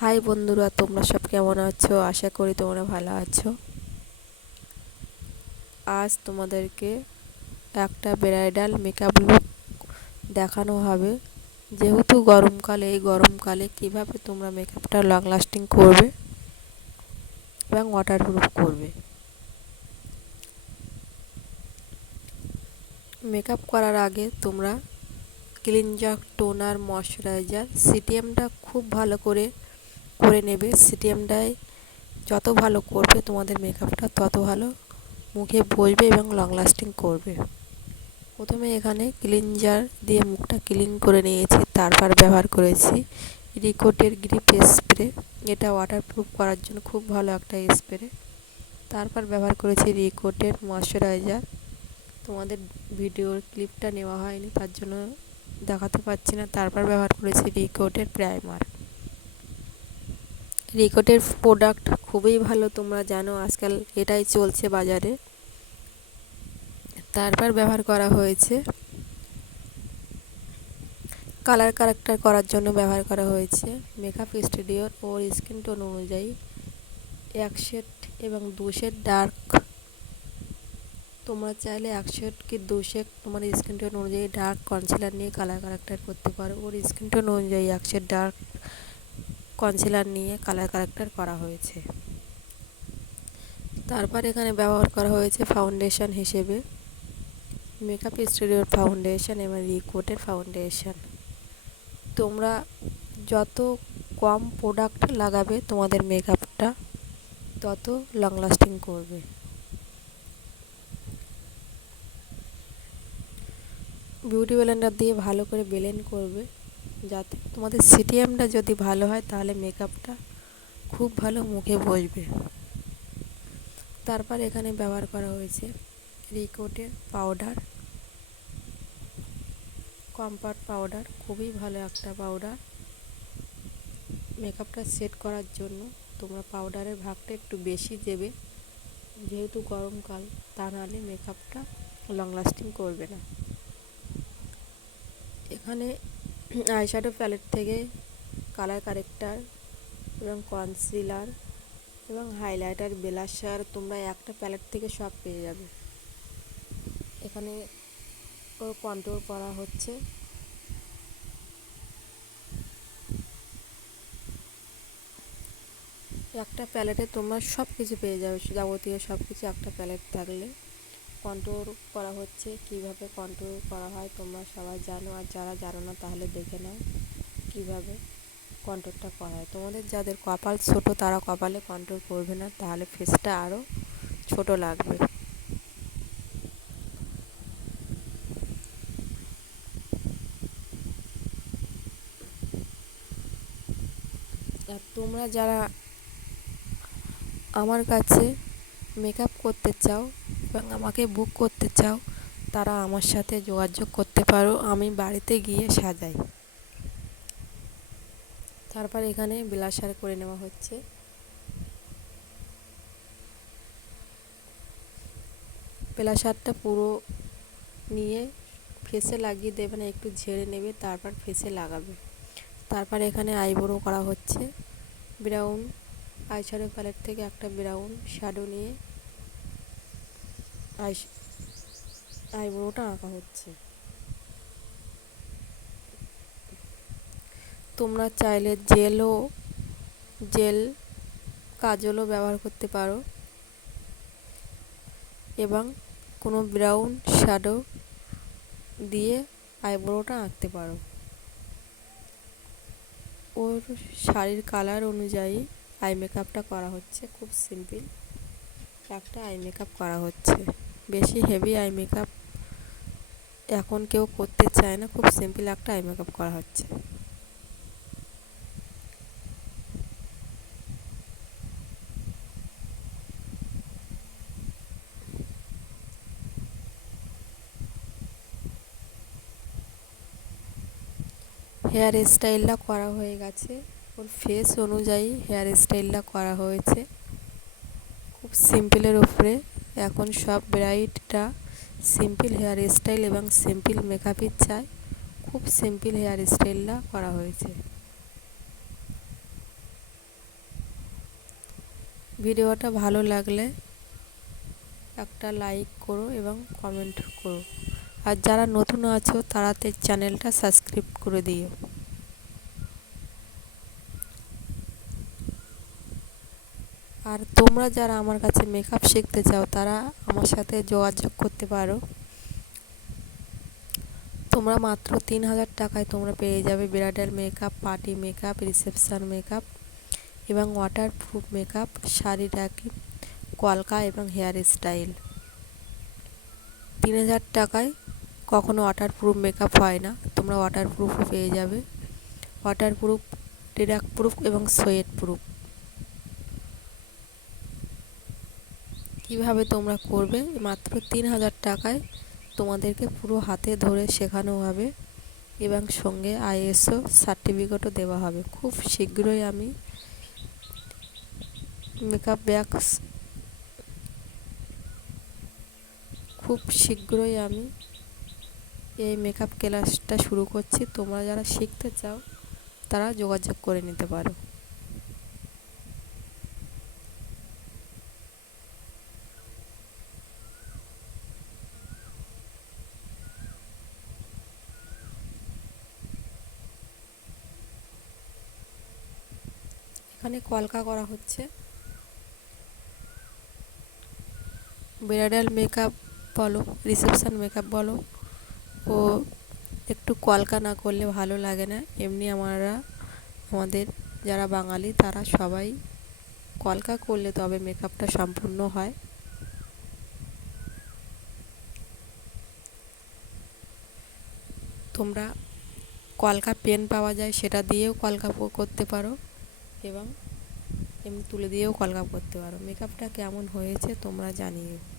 High বন্ধুরা, তোমরা সব কেমন আছো? আশা করি তোমরা ভালো আছো। আজ তোমাদেরকে একটা ব্রাইডাল মেকআপ লুক দেখানো হবে। যেহেতু গরমকালে, এই গরমকালে কীভাবে তোমরা মেকআপটা লং লাস্টিং করবে এবং ওয়াটারপ্রুফ করবে। মেকআপ করার আগে তোমরা ক্লিনজার টোনার ময়শ্চারাইজার সিটিএমটা খুব ভালো করে করে নেবে সিটিএমটাই। যত ভালো করবে তোমাদের মেকআপটা তত ভালো মুখে বসবে এবং লং লাস্টিং করবে। প্রথমে এখানে ক্লিনজার দিয়ে মুখটা ক্লিন করে নিয়েছি, তারপর ব্যবহার করেছি। রিকোটের গ্রিপ স্প্রে এটা ওয়াটারপ্রুফ করার জন্য খুব ভালো একটা স্প্রে তারপর ব্যবহার করেছি রিকোটের ময়শ্চারাইজার তোমাদের ভিডিওর ক্লিপটা নেওয়া হয়নি, তার জন্য দেখাতে পাচ্ছি না। তারপর ব্যবহার করেছি রিকোটের প্রাইমার রিকোটের প্রোডাক্ট খুবই ভালো, তোমরা জানো আজকাল এটাই চলছে বাজারে। তারপর ব্যবহার করা হয়েছে। কালার কারেক্টার করার জন্য ব্যবহার করা হয়েছে। মেকআপ স্টুডিওর ওর স্কিন টোন অনুযায়ী এক শেড এবং দু শেড ডার্ক তোমরা চাইলে এক শেড কি দু শেড তোমার স্কিন টোন অনুযায়ী ডার্ক কনসিলার নিয়ে কালার কারেক্টার করতে পারো। ওর স্কিন টোন অনুযায়ী এক শেড ডার্ক কনসিলার নিয়ে কালার কারেক্টার করা হয়েছে। তারপর এখানে ব্যবহার করা হয়েছে ফাউন্ডেশন হিসেবে। মেকআপ স্টুডিওর ফাউন্ডেশন এবং রিকোটের ফাউন্ডেশন তোমরা যত কম প্রোডাক্ট লাগাবে তোমাদের মেকআপটা তত লং লাস্টিং করবে। বিউটি ব্লেন্ডার দিয়ে ভালো করে ব্লেন্ড করবে। যাতে তোমাদের সিটিএমটা যদি ভালো হয়, তাহলে মেকআপটা খুব ভালো মুখে বসবে। তারপর এখানে ব্যবহার করা হয়েছে রিকোটের পাউডার কম্পার্ট পাউডার, খুবই ভালো একটা পাউডার। মেকআপটা সেট করার জন্য তোমরা পাউডারের ভাগটা একটু বেশি দেবে, যেহেতু গরমকাল তা নাহলে মেকআপটা লং লাস্টিং করবে না। এখানে আইশ্যাডো প্যালেট থেকে কালার কারেক্টার এবং কনসিলার এবং হাইলাইটার বেলাসার তোমরা একটা প্যালেট থেকে সব পেয়ে যাবে। এখানে কন্ট্রোল করা হচ্ছে। একটা প্যালেটে তোমরা সব কিছু পেয়ে যাবে, যাবতীয় সব কিছু একটা প্যালেট থাকলে। কন্ট্রোল করা হচ্ছে, কীভাবে কন্ট্রোল করা হয় তোমরা সবাই জানো। আর যারা জানো না, তাহলে দেখে নাও কীভাবে কন্ট্রোলটা করা হয়। তোমাদের যাদের কপাল ছোট, তারা কপালে কন্ট্রোল করবে না, তাহলে ফেসটা আরও ছোট লাগবে। আর তোমরা যারা আমার কাছে মেকআপ করতে চাও এবং আমাকে বুক করতে চাও, তারা আমার সাথে যোগাযোগ করতে পারো, আমি বাড়িতে গিয়ে সাজাই। তারপর এখানে ব্লাশার করে নেওয়া হচ্ছে। ব্লাশারটা পুরো নিয়ে ফেসে লাগিয়ে দেবে না, একটু ঝেড়ে নেবে, তারপর ফেসে লাগাবে। তারপর এখানে আইব্রো করা হচ্ছে। ব্রাউন আইশ্যাডো প্যালেট থেকে একটা ব্রাউন শ্যাডো নিয়ে আই আইব্রোটা আঁকা হচ্ছে। তোমরা চাইলে জেলও, জেল কাজলও ব্যবহার করতে পারো। এবং কোনো ব্রাউন শ্যাডো দিয়ে আইব্রোটা আঁকতে পারো। ওর শাড়ির কালার অনুযায়ী আই মেকআপটা করা হচ্ছে, খুব সিম্পল। একটা আই মেকআপ করা হচ্ছে। বেশি হেভি আই মেকআপ এখন কেউ করতে চায় না, খুব সিম্পল একটা আই মেকআপ করা হচ্ছে। হেয়ার স্টাইলটা করা হয়ে গেছে। ওর ফেস অনুযায়ী হেয়ার স্টাইলটা করা হয়েছে। খুব সিম্পলের উপরে। এখন সব ব্রাইডরা সিম্পল হেয়ার স্টাইল এবং সিম্পল মেকআপই চায় খুব সিম্পল হেয়ার স্টাইলটা করা হয়েছে। ভিডিওটা ভালো লাগলে একটা লাইক করো এবং কমেন্ট করো। আর যারা নতুন আছো তারা চ্যানেলটা সাবস্ক্রাইব করে দিও। আর তোমরা যারা আমার কাছে মেকআপ শিখতে চাও, তারা আমার সাথে যোগাযোগ করতে পারো। তোমরা মাত্র তিন হাজার টাকায় তোমরা পেয়ে যাবে bridal makeup party makeup reception makeup এবং ওয়াটার প্রুফ মেকআপ শাড়ি ডাকি কলকা এবং হেয়ার স্টাইল তিন হাজার টাকায় কখনো ওয়াটার প্রুফ মেকআপ হয় না, তোমরা ওয়াটার প্রুফও পেয়ে যাবে। ওয়াটার প্রুফ ডিরাক প্রুফ এবং সোয়েট প্রুফ কীভাবে তোমরা করবে? মাত্র তিন হাজার টাকায় তোমাদেরকে পুরো হাতে ধরে শেখানো হবে এবং সঙ্গে আইএসও সার্টিফিকেটও দেওয়া হবে। খুব শীঘ্রই আমি মেকআপ ব্যাগস খুব শীঘ্রই আমি এই মেকআপ ক্লাসটা শুরু করছি। তোমরা যারা শিখতে চাও, তারা যোগাযোগ করে নিতে পারো। এখানে কলকা করা হচ্ছে। ব্রাইডাল মেকআপ বলো রিসেপশান মেকআপ বলো, ও একটু কলকা না করলে ভালো লাগে না। এমনি আমরা, আমাদের যারা বাঙালি, তারা সবাই কলকা করলে তবে মেকআপটা সম্পূর্ণ হয়। তোমরা কলকা পেন পাওয়া যায়, সেটা দিয়েও কলকা করতে পারো। এবং এমনি তুলে দিয়েও কলকাপ করতে পারো। মেকআপটা কেমন হয়েছে তোমরা জানিও।